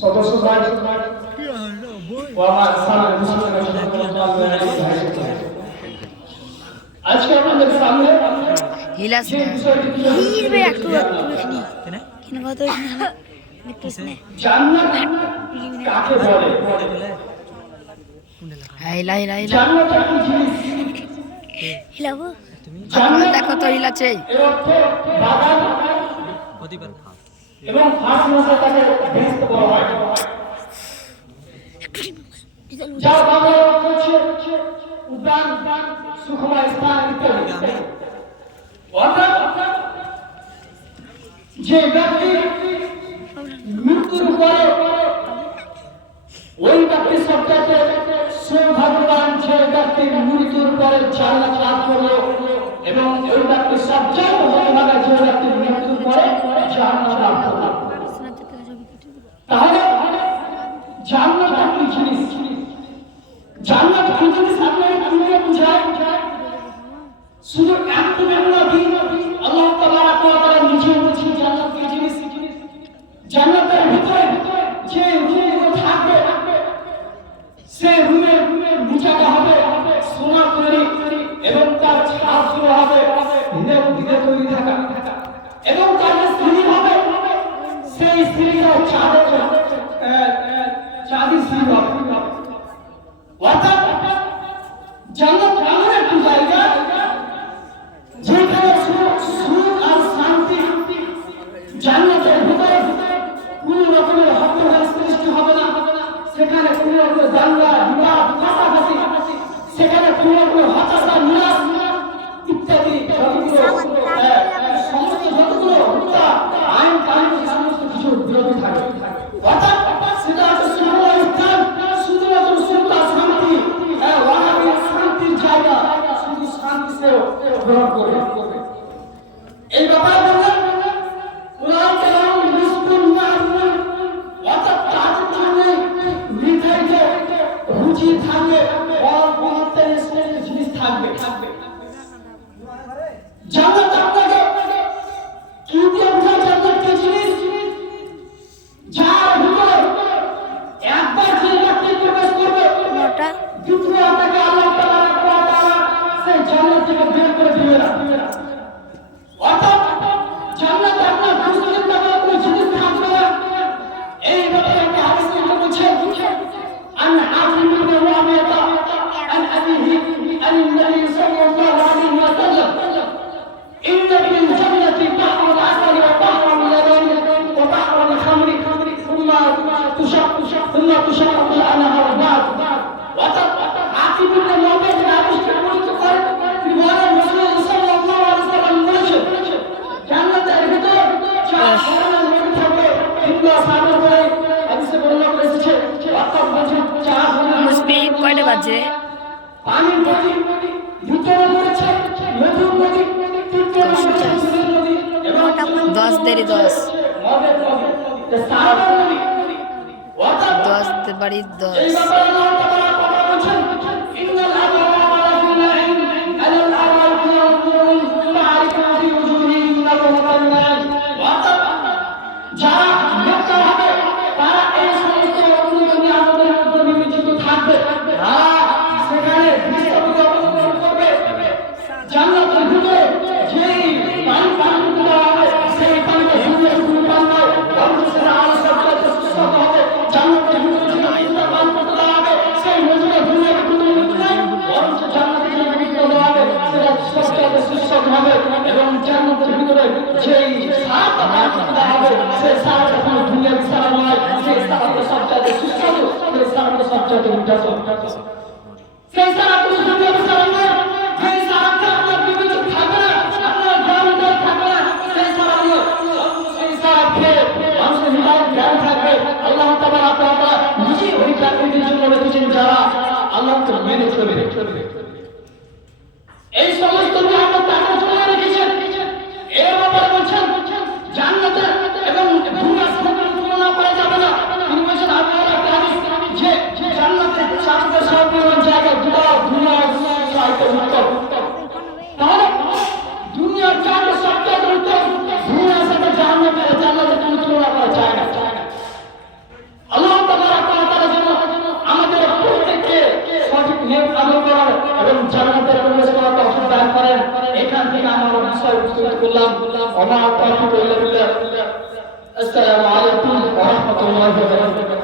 সদস্যগণ ও আমার সামনে আজকে আমাদের সামনে হিলাস হিরবে একটু এখানে কেন কত এখানে জান্নাত কাকে বলে হিলা হিলা হিলা জান্নাত কি জিনিস হিলাবো জান্নাত দেখো তো হিলাছে এর অর্থ বাগান এবং ফার্স্ট ভাষাটাকে বেহেশত বলা হয় যার বাংলা অর্থ হচ্ছে উদ্যান সুখময় স্থান ইত্যাদি অর্থাৎ যে ব্যক্তি মৃত্যুর পরে ওই ব্যক্তি সবচেয়ে সৌভাগ্যবান যে ব্যক্তি মৃত্যুর পরে জান্নাত লাভ করলো এবং ওই ব্যক্তি সবচেয়ে হতভাগা যে ব্যক্তি মৃত্যুর পরে জান্নাত লাভ করলো। তাহলে জান্নাত কি জিনিস? জান্নাত কি জিনিস আপনারা কিভাবে বুঝায়? শুধু একটু নবী আল্লাহ তাবারাক ওয়া তাআলা নিজে বলেছেন জান্নাত কি জিনিস। জান্নাতের ভিতরে যে রুমগুলো থাকবে সে রুমের নিচেটা হবে সোনা তৈরি এবং তার ছাদগুলো হবে হীরে তৈরি থাকা এবং তার স্ত্রী হবে সেই স্ত্রীরা চাঁদের স্ত্রী হবে। অর্থাৎ জান্নাত এমন একটি জায়গা যেখানে সুখ আর শান্তি, জান্নাতের ভিতরে কোন রকমের হট্টগোল সৃষ্টি হবে না, সেখানে কোন রকমের দাঙ্গা বিবাদ ফাঁসাফাঁসি, সেখানে কোন রকমের হতাশা নিরাশ ইত্যাদি সমস্ত যতগুলো হত্যা আইন কানুন সমস্ত কিছু বিরোধী থাকে। অর্থাৎ সেটা হচ্ছে সুখময় স্থান, শুধুমাত্র সুখ আর শান্তি, ওয়াহাবি শান্তির জায়গা, শুধু শান্তি সে গ্রহণ করবে। এই ব্যাপারে বললেন কোরআন কালাম রিজকুন মা'রুফ, অর্থাৎ তাদের জন্য নির্ধারিত রুচি থাকবে, অল্প মাত্রায় জিনিস থাকবে। জান্নাত আপনাকে কি দিয়ে বোঝায়? জান্নাত কি জিনিস? যার ভিতরে একবার যে ব্যক্তি প্রবেশ করবে দ্বিতীয় আপনাকে আল্লাহ তাবারাক ওয়া তাআলা সেই জান্নাত থেকে বের করে দিবে না। অর্থাৎ জান্নাত আপনার দুশ্চিন্তা করার কোনো জিনিস থাকবে না। এই ব্যাপারে একটা হাদিস বলছেন আন আযম ইবনে মুআবিয়া আন আবিহি আন নবী সাল্লাল্লাহু আলাইহি ওয়া সাল্লাম ইন্না ফিল জান্নাতি বাহরুল আসলি ওয়া বাহরুল লাবানি ওয়া বাহরুল খামরি থুম্মা তুশাক্কাল আনহার বাদ। অর্থাৎ আযম ইবনে মুআবিয়া যে হাদিসটি বর্ণিত করেন তিনি বলেন রাসূলুল্লাহ সাল্লাল্লাহু আলাইহি ওয়াসাল্লাম বলেছেন জান্নাতের ভিতর চার ধরনের নদী থাকবে। হিন্দু সাগর বলে হাদিসে বর্ণনা করা এসেছে। অর্থাৎ বলছেন চার ধরনের মুসবি কয়টা বাজে? পানির নদী, ভিতরে রয়েছে মধুর নদী, তৃতীয় নদী এবং 10 দেরি 10 মদের নদী, সাগর নদী। অর্থাৎ 10 বাড়ি 10 এই ব্যাপারে আল্লাহ তাআলা কথা বলেছেন ইন্নাল আবরারা ফি নাঈম আলাল আরাইকি ইয়ানজুরুন তা'রিফু ফি উজুহিহিম নাযরাতান নাঈম। অর্থাৎ যারা নেককার হবে তারা এই সমস্ত নিয়ামতের মধ্যে নিয়োজিত থাকবে, সেখানে বিস্তারিত অবলম্বন করবে। জান্নাতের ভিতরে যেই পানি পান করা হবে সেই পানিতে দুনিয়া শুধু পান নয়, বরং সেটা আরো সবচেয়ে সুস্বাদু হবে। জান্নাতের ভিতরে যে মধুটা পান করতে দেওয়া হবে সেই মধুটা দুনিয়ার কোনো মধু নয়, বরং জান্নাতে যে মধুটা দেওয়া হবে সেটা সবচেয়ে সুস্বাদু হবে। এবং জান্নাতের ভিতরে যেই সারটা পান করতে দেওয়া হবে সেই সারটা কোনো দুনিয়ার সার নয়, সেই সারটা সবচেয়ে সুস্বাদু, সেই সারটা সবচেয়ে মিঠাস। সেই সারা কোনো দুনিয়ার সার নয়, যেই সারটা আপনার বিবেচক থাকবে না, আপনার জ্ঞান থাকবে না, সেই সারা নয়, সেই সারা খেয়ে মানুষের হৃদয় জ্ঞান থাকবে। আল্লাহ তাবারাক ওয়া তাআলা নিজে ওই ব্যক্তিদের জন্য রেখেছেন যারা আল্লাহকে মেনে চলবে। এই সমস্ত নিয়ামত তাদের জন্য রেখেছেন। এর ব্যাপারে বলছেন জান্নাতের এবং দুনিয়ার সাথে তুলনা করা যাবে না। তিনি বলছেন আপনারা একটা হাদিস যে জান্নাতের চারটা সর্বনিম্ন জায়গা দুনিয়ার চাইতে উত্তম। তাহলে দুনিয়ার চারটা সবচেয়ে উত্তম, দুনিয়ার সাথে জান্নাতের কোনো তুলনা করা যায় না। নেক আমল করার এবং জান্নাতের প্রবেশ করার তৌফিক দান করেন। এখান থেকে আমরা বিষয় উপস্থিত করলাম। ওমা তাওফিক ইল্লা বিল্লাহ। আসসালামু আলাইকুম ওয়া রাহমাতুল্লাহি ওয়া বারাকাতুহু।